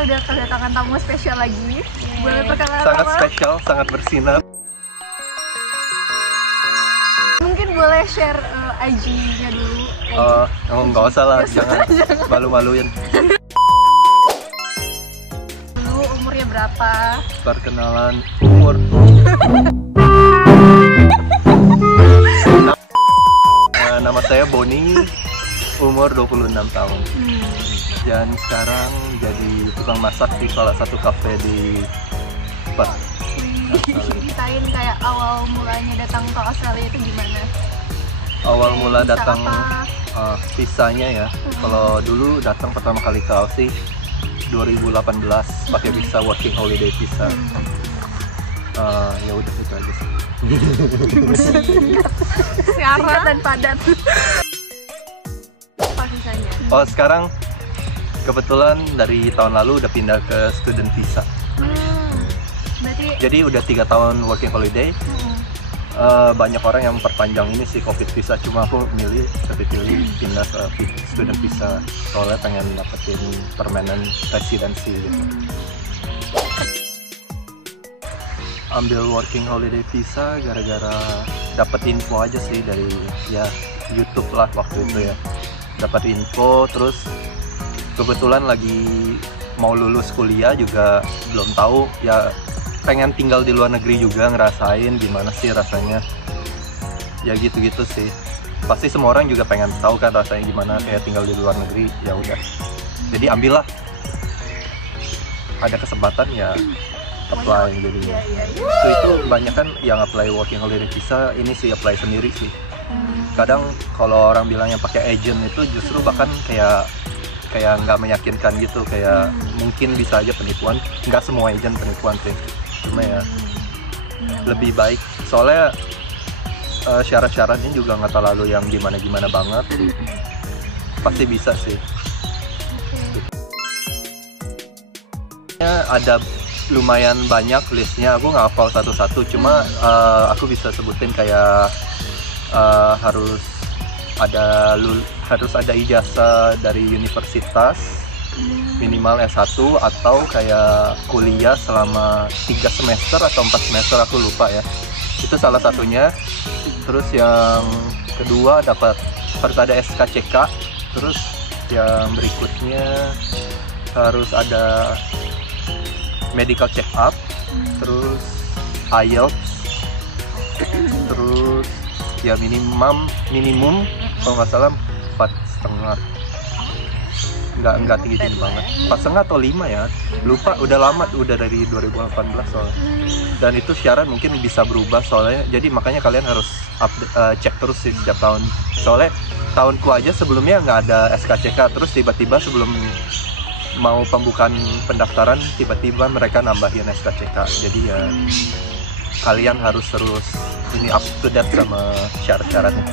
Saya udah kedatangan tamu spesial lagi. Boleh perkenalan Sangat nama? spesial, sangat bersinar. Mungkin boleh share IG-nya dulu. Nggak usah lah, jangan malu-maluin. Dulu umurnya berapa? Perkenalan umur. Nama saya Boni, umur 26 tahun. Dan sekarang jadi tukang masak di salah satu kafe di Perth. Ceritain kayak awal mulanya datang ke Australia itu gimana? Awal mula Visa datang apa? visanya ya. Kalau dulu datang pertama kali ke Aussie 2018 pakai visa working holiday visa. Ya udah itu aja sih. Singkat dan padat. Apa visanya? Oh, sekarang kebetulan dari tahun lalu udah pindah ke student visa. Berarti Jadi udah 3 tahun working holiday. Banyak orang yang memperpanjang ini sih COVID visa, cuma aku lebih pilih pindah ke student visa soalnya pengen dapetin permanent residency gitu. Ambil working holiday visa gara-gara dapet info aja sih dari ya YouTube lah waktu itu ya. Dapat info, terus kebetulan lagi mau lulus kuliah juga belum tahu ya, pengen tinggal di luar negeri juga, ngerasain gimana sih rasanya. Ya gitu-gitu sih. Pasti semua orang juga pengen tahu kan rasanya gimana kayak tinggal di luar negeri. Ya udah. Jadi ambillah. Ada kesempatan ya apply jadinya. Itu banyak kan yang apply working holiday visa, ini sih apply sendiri sih. Kadang kalau orang bilang yang pakai agent itu justru bahkan kayak nggak meyakinkan gitu, kayak mungkin bisa aja penipuan. Nggak semua agent penipuan sih, cuma ya lebih baik soalnya syarat-syaratnya juga nggak terlalu yang gimana-gimana banget, pasti bisa sih. Ada lumayan banyak listnya, aku nggak hafal satu-satu, cuma aku bisa sebutin kayak harus ada ijazah dari universitas minimal S1 atau kayak kuliah selama 3 semester atau 4 semester, aku lupa ya, itu salah satunya. Terus yang kedua harus ada SKCK, terus yang berikutnya harus ada medical check up, terus IELTS, terus ya minimum kalau nggak salah 4,5, nggak tinggi banget, 4,5 atau 5 ya, lupa, udah lama, udah dari 2018 soalnya. Dan itu syarat mungkin bisa berubah soalnya, jadi makanya kalian harus cek terus sih setiap tahun, soalnya tahunku aja sebelumnya nggak ada SKCK, terus tiba-tiba sebelum mau pembukaan pendaftaran tiba-tiba mereka nambahin SKCK. Jadi ya kalian harus terus ini up to date sama syarat-syaratnya.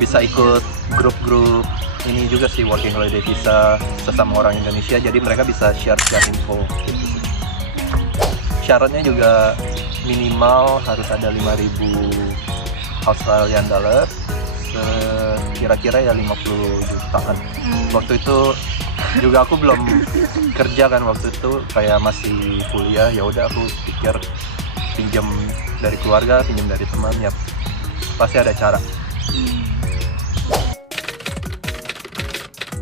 Bisa ikut grup-grup ini juga sih, working holiday visa sesama orang Indonesia, jadi mereka bisa share info gitu sih. Syaratnya juga minimal harus ada 5.000 Australian dollar, kira-kira ya 50 jutaan. Waktu itu juga aku belum kerja kan, waktu itu kayak masih kuliah, ya udah aku pikir pinjam dari keluarga, pinjam dari teman, ya pasti ada cara.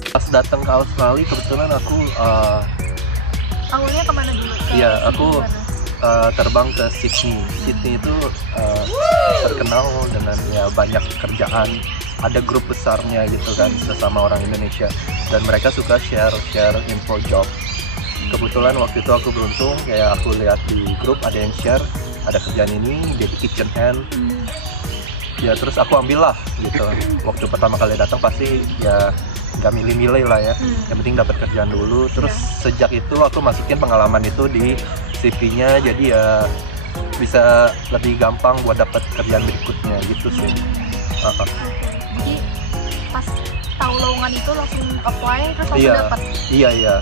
Pas datang ke Australia kebetulan aku awalnya kemana dulu? iya, aku terbang ke Sydney. Sydney itu terkenal dengan ya banyak kerjaan, ada grup besarnya gitu kan sesama orang Indonesia, dan mereka suka share info job. Kebetulan waktu itu aku beruntung, kayak aku lihat di grup ada yang share ada kerjaan ini, jadi kitchen hand. Ya terus aku ambil lah gitu. Waktu pertama kali datang pasti ya nggak milih-milih lah ya, yang penting dapat kerjaan dulu. Terus sejak itu aku masukin pengalaman itu di CV-nya, jadi ya bisa lebih gampang buat dapat kerjaan berikutnya gitu sih. Jadi pas tahu lowongan itu langsung apply terus langsung dapat. Iya.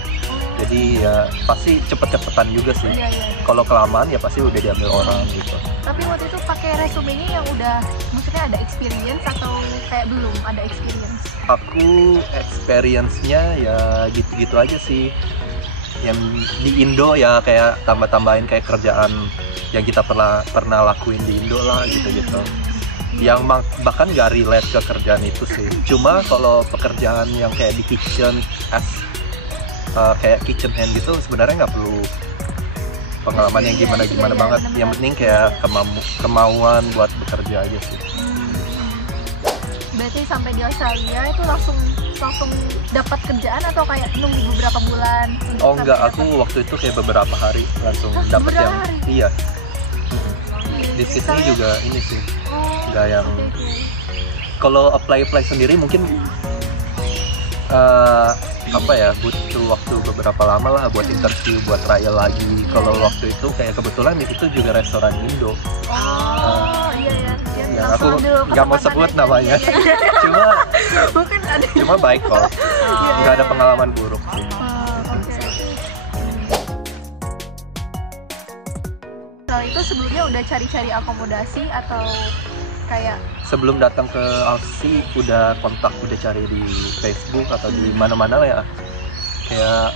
Jadi ya pasti cepet-cepetan juga sih. Iya. Kalau kelamaan ya pasti udah diambil orang gitu. Tapi waktu itu pakai resumenya yang udah, maksudnya ada experience atau kayak belum ada experience? Aku experience-nya ya gitu-gitu aja sih. yang di Indo ya kayak tambah-tambahin kayak kerjaan yang kita pernah lakuin di Indo lah gitu-gitu. Yang bahkan nggak relate ke kerjaan itu sih. Cuma kalau pekerjaan yang kayak di kitchen kayak kitchen hand gitu sebenarnya nggak perlu pengalaman yang gimana banget. Yang penting kayak kemauan buat bekerja aja sih. Berarti sampai di Australia itu langsung dapat kerjaan atau kayak nunggu beberapa bulan? Oh enggak, aku waktu itu kayak beberapa hari langsung dapat yang hari? Iya. Di Sydney juga ini sih. Enggak yang kalau apply sendiri mungkin butuh waktu beberapa lama lah buat interview, buat trial lagi. Kalau waktu itu kayak kebetulan itu juga restoran Indo. Iya. Yang aku nggak mau sebut namanya. Cuma baik kok. Nggak ada pengalaman buruk sih. Soal itu sebelumnya udah cari-cari akomodasi atau kayak sebelum datang ke Aussie udah cari di Facebook atau di mana-mana lah ya. Kayak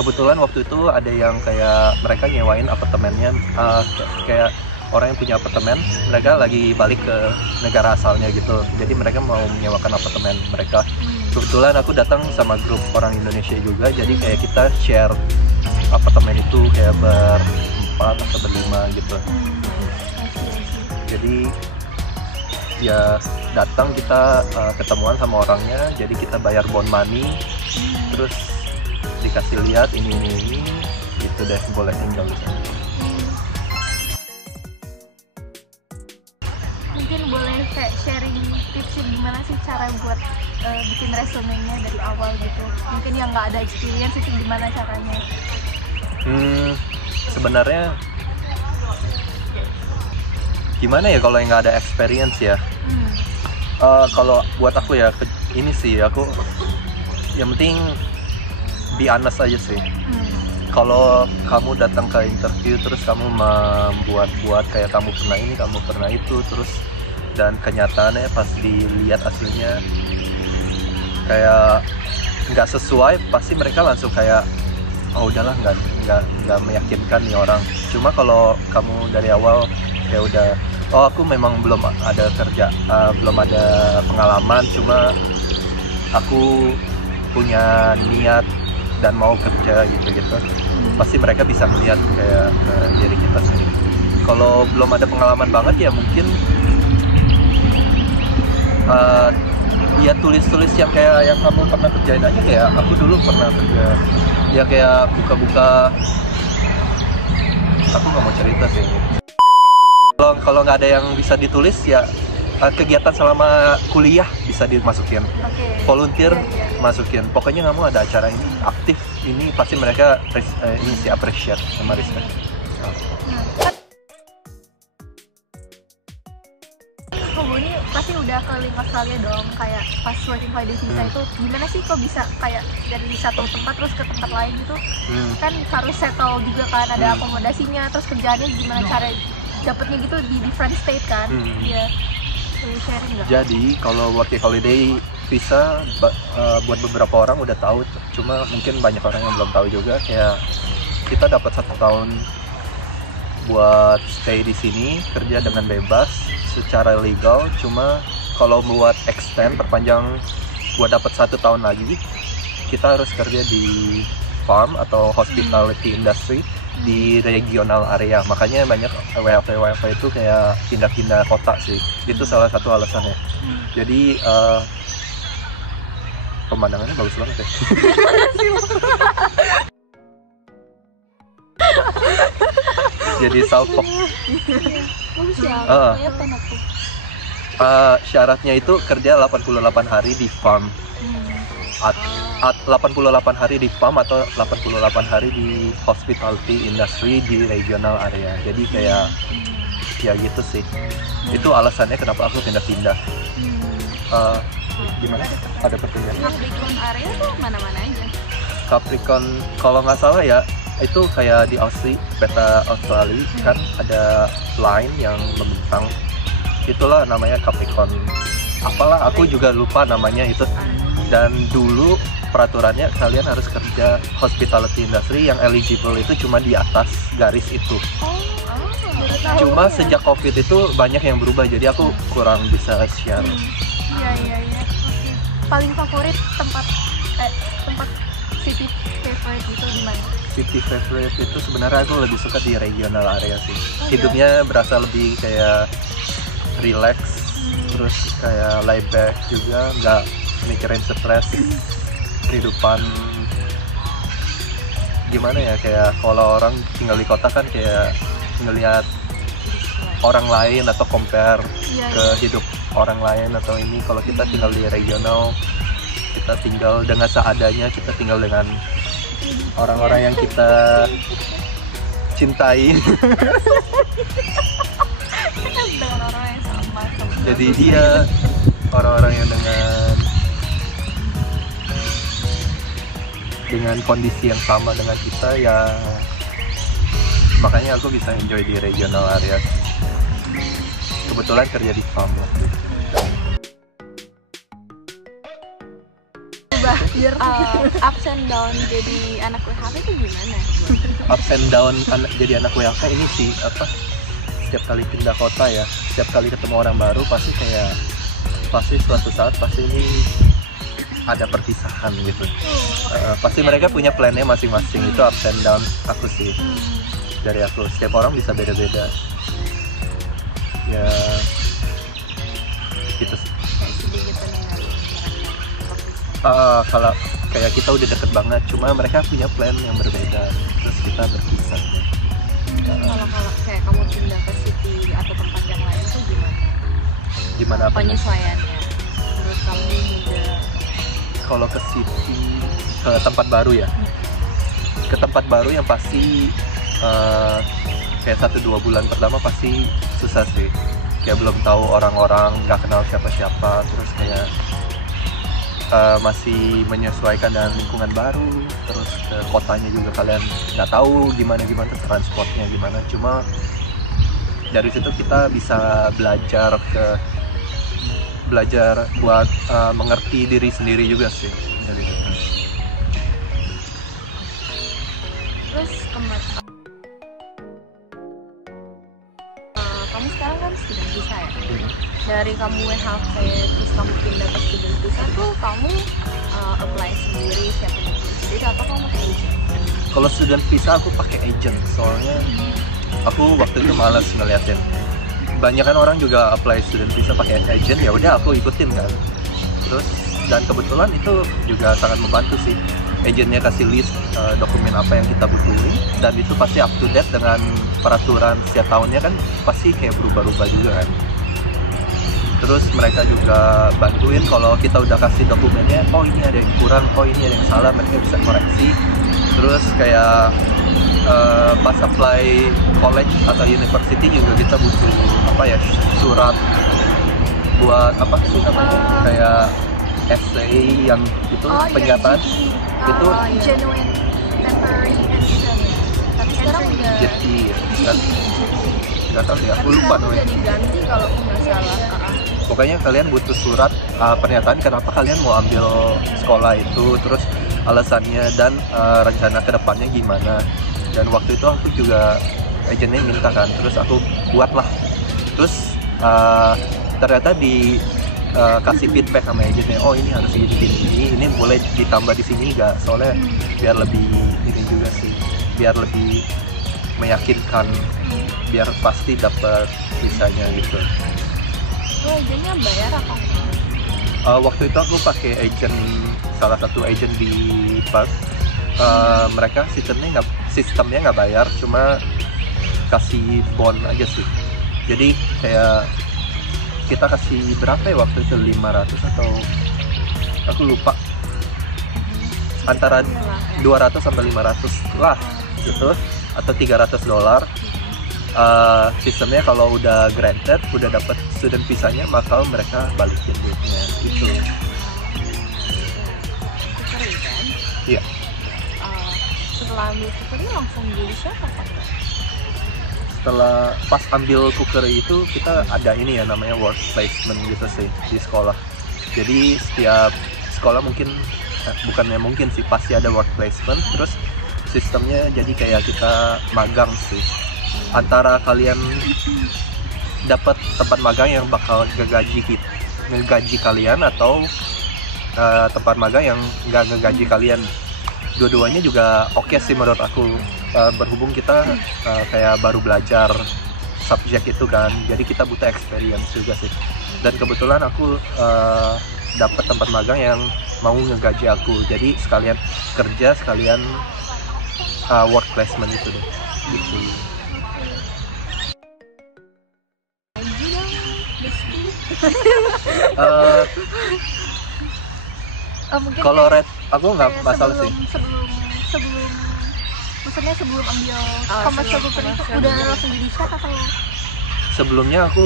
kebetulan waktu itu ada yang kayak mereka nyewain apartemennya, kayak orang yang punya apartemen, mereka lagi balik ke negara asalnya gitu. Jadi mereka mau menyewakan apartemen mereka. Kebetulan aku datang sama grup orang Indonesia juga, jadi kayak kita share apartemen itu kayak berempat atau berlima gitu. Jadi ya datang kita ketemuan sama orangnya, jadi kita bayar bond money, terus dikasih lihat ini gitu deh, boleh tinggal di sana. Mungkin boleh kayak sharing tipsnya gimana sih cara buat bikin resumenya dari awal gitu. Mungkin yang nggak ada experience itu gimana caranya? Sebenarnya gimana ya kalau yang nggak ada experience ya? Kalau buat aku ya ini sih aku yang penting be honest aja sih. Kalau kamu datang ke interview terus kamu membuat kayak kamu pernah ini, kamu pernah itu, terus dan kenyataannya pas dilihat hasilnya kayak nggak sesuai, pasti mereka langsung kayak oh udahlah nggak meyakinkan nih orang. Cuma kalau kamu dari awal kayak udah aku memang belum ada belum ada pengalaman, cuma aku punya niat dan mau kerja gitu, pasti mereka bisa melihat kayak ke diri kita sendiri. Kalau belum ada pengalaman banget ya mungkin ya tulis yang kayak yang kamu pernah kerjain aja. Kayak aku dulu pernah kerja ya kayak buka-buka, aku nggak mau cerita sih. Kalau nggak ada yang bisa ditulis ya kegiatan selama kuliah bisa dimasukin, volunteer masukin, pokoknya kamu ada acara ini aktif, ini pasti mereka ini sih appreciate sama respect. Kamu ini pasti udah keliling Australia dong, kayak pas working holiday visa itu gimana sih kok bisa kayak dari satu tempat terus ke tempat lain gitu? Kan harus settle juga kan, ada akomodasinya, terus kerjaannya gimana cara dapetnya gitu di different state kan? Iya. Jadi kalau working holiday visa buat beberapa orang udah tahu, cuma mungkin banyak orang yang belum tahu juga. Kayak kita dapat 1 tahun buat stay di sini, kerja dengan bebas secara legal. Cuma kalau buat extend, perpanjang buat dapat 1 tahun lagi, kita harus kerja di farm atau hospitality industry di regional area. Makanya banyak WFH itu kayak pindah-pindah kota sih. Itu salah satu alasannya. Jadi pemandangannya bagus banget ya. Jadi salpok. Syaratnya itu kerja 88 hari di farm. 88 hari di farm atau 88 hari di hospitality industry di regional area. Jadi kayak ya gitu sih. Itu alasannya kenapa aku pindah-pindah. Gimana? Ada pertanyaan? Capricorn area tuh mana-mana aja. Capricorn kalau nggak salah ya itu kayak di Aussie, peta Australia kan ada line yang membentang. Itulah namanya Capricorn. Apalah aku juga lupa namanya itu. Dan dulu peraturannya kalian harus kerja hospitality industry yang eligible itu cuma di atas garis itu. Baru tahu. Cuma sejak COVID itu banyak yang berubah, jadi aku kurang bisa share. Iya. Oke. Paling favorit tempat city favorite itu di mana? City favorite itu sebenarnya aku lebih suka di regional area sih. Hidupnya berasa lebih kayak relax, terus kayak laid back juga, nggak mikirin stres. Kehidupan gimana ya, kayak kalau orang tinggal di kota kan kayak ngelihat orang lain atau compare ke hidup orang lain atau ini. Kalau kita tinggal di regional, kita tinggal dengan seadanya, kita tinggal dengan orang-orang yang kita cintai. Dengan orang yang sama. Jadi dia orang-orang yang dengan kondisi yang sama dengan kita ya, makanya aku bisa enjoy di regional area. Kebetulan kerja di farm waktu itu. Ups and down jadi anak WHP itu gimana? Ups and down jadi anak WHP ini sih apa, setiap kali pindah kota ya, setiap kali ketemu orang baru pasti suatu saat pasti ini ada perpisahan gitu. Pasti mereka punya plannya masing-masing. Itu ups and down aku sih, dari aku. Setiap orang bisa beda-beda ya gitu. Kalau kayak kita udah deket banget, cuma mereka punya plan yang berbeda, terus kita berpisah. Kalau kayak kamu pindah ke city atau tempat yang lain tuh Gimana apa? penyesuaiannya? Menurut kamu juga? Kalau ke city, ke tempat baru ya, ke tempat baru yang pasti kayak 1-2 bulan pertama pasti susah sih, kayak belum tahu orang-orang, nggak kenal siapa-siapa, terus kayak masih menyesuaikan dengan lingkungan baru, terus ke kotanya juga kalian nggak tahu gimana transportnya gimana. Cuma dari situ kita bisa belajar buat mengerti diri sendiri juga sih dari situ. Terus kamu sekarang kan student visa ya? Dari kamu WHP terus kamu pindah ke student visa tuh kamu apply sendiri, siapin sendiri atau kamu pakai agent? Kalau student visa aku pakai agent, soalnya aku waktu itu malas ngeliatin. Banyak kan orang juga apply student visa pakai agent, ya udah aku ikutin kan. Terus dan kebetulan itu juga sangat membantu sih. Agentnya kasih list dokumen apa yang kita butuhin, dan itu pasti up to date dengan peraturan setiap tahunnya kan, pasti kayak berubah-ubah juga kan. Terus mereka juga bantuin kalau kita udah kasih dokumennya, oh ini ada yang kurang, oh ini ada yang salah, mereka bisa koreksi. Terus kayak pas apply college atau university juga kita butuh apa ya, surat buat apa sih namanya, kayak essay yang itu pernyataan itu genuine temporary resident. Tapi sekarang udah jadi nggak tahu ya, aku lupa namanya. Udah diganti kalau nggak salah. Pokoknya kalian butuh surat pernyataan kenapa kalian mau ambil sekolah itu, terus alasannya dan rencana kedepannya gimana. Dan waktu itu aku juga agennya minta kan, terus aku buatlah. Terus ternyata kasih feedback sama agennya, oh ini harus gini, ini boleh ditambah di sini nggak, soalnya biar lebih ini juga sih, biar lebih meyakinkan, biar pasti dapat visanya gitu. Oh, agennya bayar apa? Waktu itu aku pakai salah satu agent di Perth. Mereka sistemnya nggak bayar, cuma kasih bond aja sih. Jadi kayak kita kasih berapa ya waktu itu, 500 atau aku lupa, antara 200 sampai 500 lah gitu, atau $300. Sistemnya kalau udah granted, udah dapat student visanya, maka mereka balikin duitnya gitu. Kukeri kan? Iya. Setelah ambil kukeri langsung jadi siapa kan? Setelah pas ambil cookery itu kita ada ini ya, namanya work placement gitu sih di sekolah. Jadi setiap sekolah mungkin bukannya mungkin sih, pasti ada work placement. Terus sistemnya jadi kayak kita magang sih, antara kalian dapat tempat magang yang bakal ngegaji kalian, atau tempat magang yang nggak ngegaji kalian. Dua-duanya juga oke sih menurut aku, berhubung kita kayak baru belajar subjek itu kan, jadi kita butuh experience juga sih. Dan kebetulan aku dapat tempat magang yang mau ngegaji aku, jadi sekalian kerja sekalian work placement itu deh gitu. Kalau red aku nggak masalah sih. Sebelum maksudnya sebelum ambil commercial cooking itu udah langsung jadi chef atau? Sebelumnya aku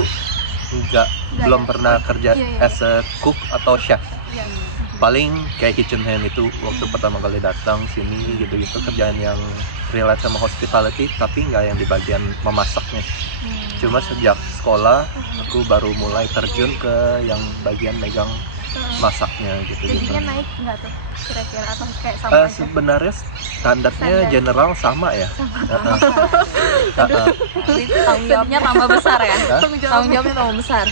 belum pernah kerja as a cook atau chef. Paling kayak kitchen hand itu waktu pertama kali datang sini gitu-gitu, kerjaan yang relate sama hospitality, tapi nggak yang di bagian memasaknya. Cuma sejak sekolah aku baru mulai terjun ke yang bagian megang masaknya gitu. Gajinya naik nggak tuh kira-kira atau kayak sama aja? Sebenarnya standarnya general sama ya. Tanggung jawabnya tambah besar ya. Tanggung jawabnya tambah besar.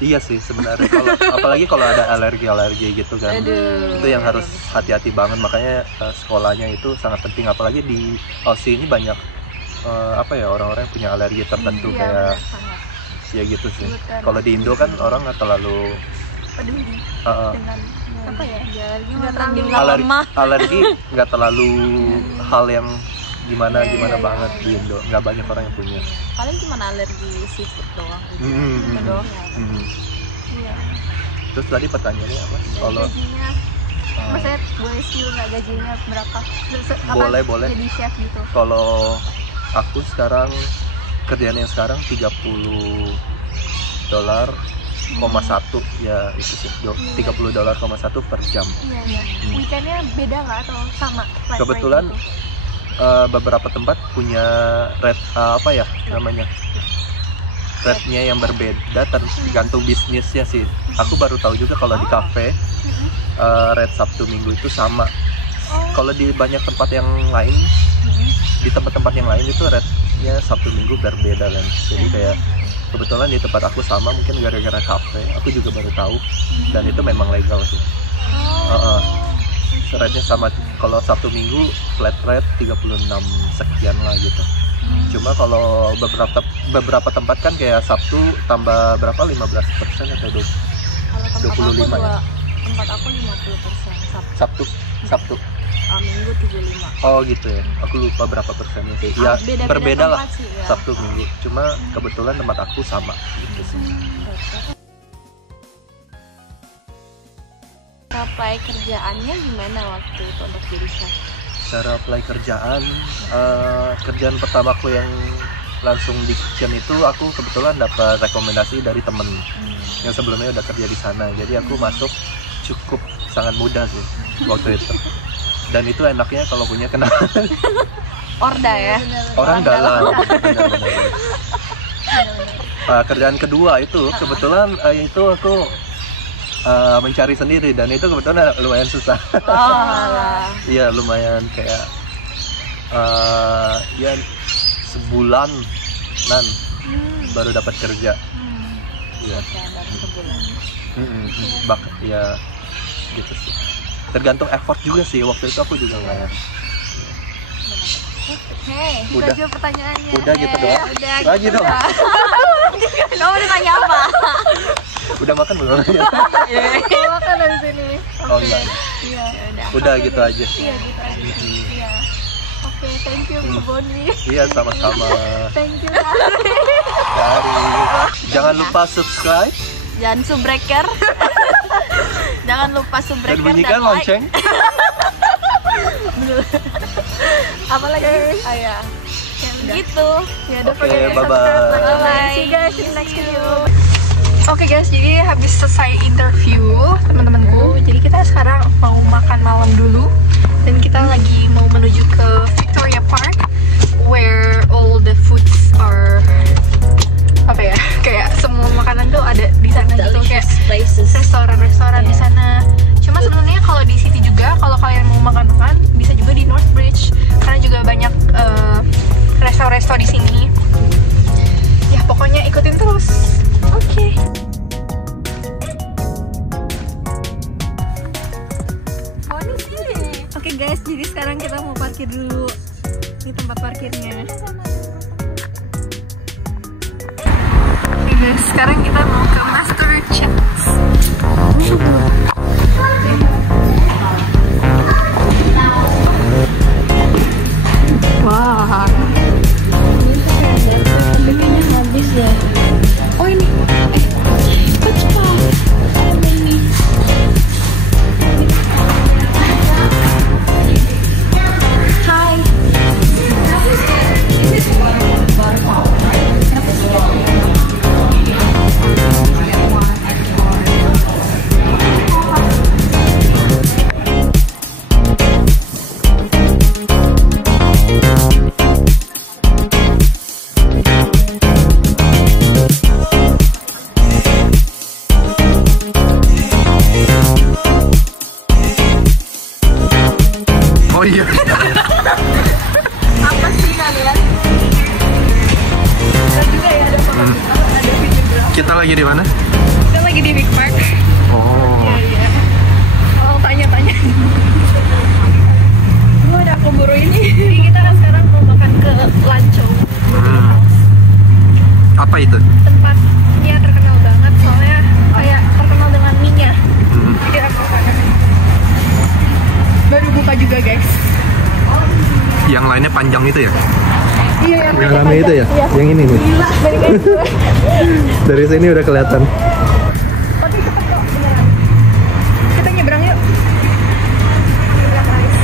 Iya sih sebenarnya, apalagi kalau ada alergi gitu kan. Itu yang harus hati-hati banget, makanya sekolahnya itu sangat penting. Apalagi di Aussie ini banyak orang-orang yang punya alergi tertentu, kayak ya gitu sih. Kalau di Indo kan orang nggak terlalu peduli dengan alergi nggak terlalu hal yang gimana banget di Indo. Nggak banyak orang yang punya. Paling cuma alergi seafood doang. Iya. Terus tadi pertanyaannya apa? Kalau gajinya, maksudnya boleh sih nggak gajinya berapa? Boleh. Jadi chef gitu. Kalau aku sekarang kerjaan yang sekarang $30,1 ya itu sih, $30,1 per jam. Iya. Weekendnya beda nggak atau sama? Kebetulan beberapa tempat punya rate rate-nya yang berbeda, tergantung bisnisnya sih. Aku baru tahu juga kalau di kafe rate Sabtu Minggu itu sama. Kalau di banyak tempat yang lain, di tempat-tempat yang lain itu rate-nya Sabtu Minggu berbeda kan. Jadi kayak kebetulan di tempat aku sama, mungkin gara-gara kafe, aku juga baru tahu, dan itu memang legal sih. Rate-nya sama. Kalau Sabtu Minggu flat rate 36 sekian lah gitu. Cuma kalau beberapa tempat kan kayak Sabtu tambah berapa, 15% atau 25 ya? Tempat aku 50% Sabtu. Minggu 75. Oh gitu ya. Aku lupa berapa persennya sih. Ya berbeda lah sih, ya. Sabtu Minggu. Cuma kebetulan tempat aku sama gitu sih. Apply kerjaannya gimana waktu itu untuk jadi chef? Cara apply kerjaan pertamaku yang langsung di kitchen itu, aku kebetulan dapat rekomendasi dari temen yang sebelumnya udah kerja di sana. Jadi aku masuk cukup sangat mudah sih waktu itu. Dan itu enaknya kalau punya kenalan. Orda ya? Orang dalam. Kerjaan kedua itu kebetulan itu aku mencari sendiri, dan itu kebetulan lumayan susah. Iya lumayan kayak ya sebulanan baru dapat kerja. Iya. Ya gitu sih. Tergantung effort juga sih, waktu itu aku juga nggak. Udah juga pertanyaannya. Udah gitu doang. Lagi dong. Kamu ditanya apa? Udah makan belum? Makan dari sini. Oh enggak. Iya. Udah gitu aja. Iya gitu aja. Iya. Oke, thank you Bu Boni. Iya sama-sama. Thank you. Jangan lupa subscribe. Jangan subbreaker. Jangan lupa subbreaker dan bunyikan lonceng. Apalagi? Ya gitu. Ya udah pakai. Bye-bye. See you guys in the next video. Oke guys, jadi habis selesai interview teman-temanku, jadi kita sekarang mau makan malam dulu, dan kita lagi mau menuju ke Victoria Park, where all the foods are kayak semua makanan tuh ada di sana gitu, kayak restoran-restoran di sana. Cuma sebenarnya resto-resto di sini. Ya pokoknya ikutin terus. Oke. Oh ini sini. Oke guys, jadi sekarang kita mau parkir dulu. Ini tempat parkirnya. Oke guys, sekarang kita mau ke Master Chats. Wah. Kayaknya habis ya. Oh ini. Kok cepat? Ini. Hai. Oh iya. Apa sih kalian? Ada juga ya, ada foto kita, ada videografer. Kita lagi di mana? Kita lagi di Big Park. Oh. Iya. Oh, tanya-tanya. Gue udah keburu ini. Jadi kita kan sekarang mau makan ke Lanco. Apa itu? Tempatnya terkenal banget soalnya kayak terkenal dengan mie-nya. Jadi aku makan. Baru buka juga guys. Yang lainnya panjang itu ya? Iya Yang rame itu ya? Iya. Yang ini nih. Gila, dari guys. Dari sini udah kelihatan. Tapi cepet kok beneran. Kita nyebrang yuk. Nyebrang guys.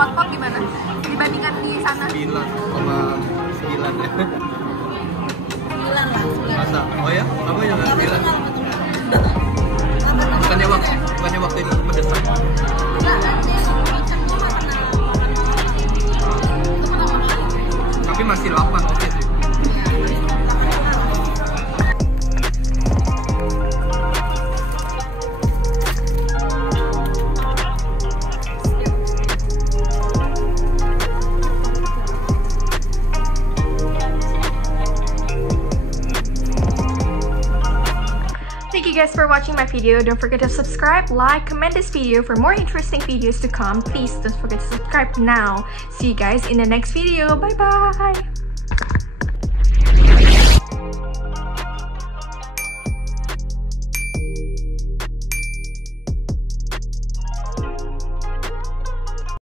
hotpot gimana dibandingkan di sana? 9,9 ya. 9 lah, 9. Masa? Oh ya? Kamu yang 9? Bukannya waktu itu mendesak. Tapi masih 8, oke sih. Thank you guys for watching my video. Don't forget to subscribe, like, comment this video for more interesting videos to come. Please don't forget to subscribe now. See you guys in the next video. Bye bye.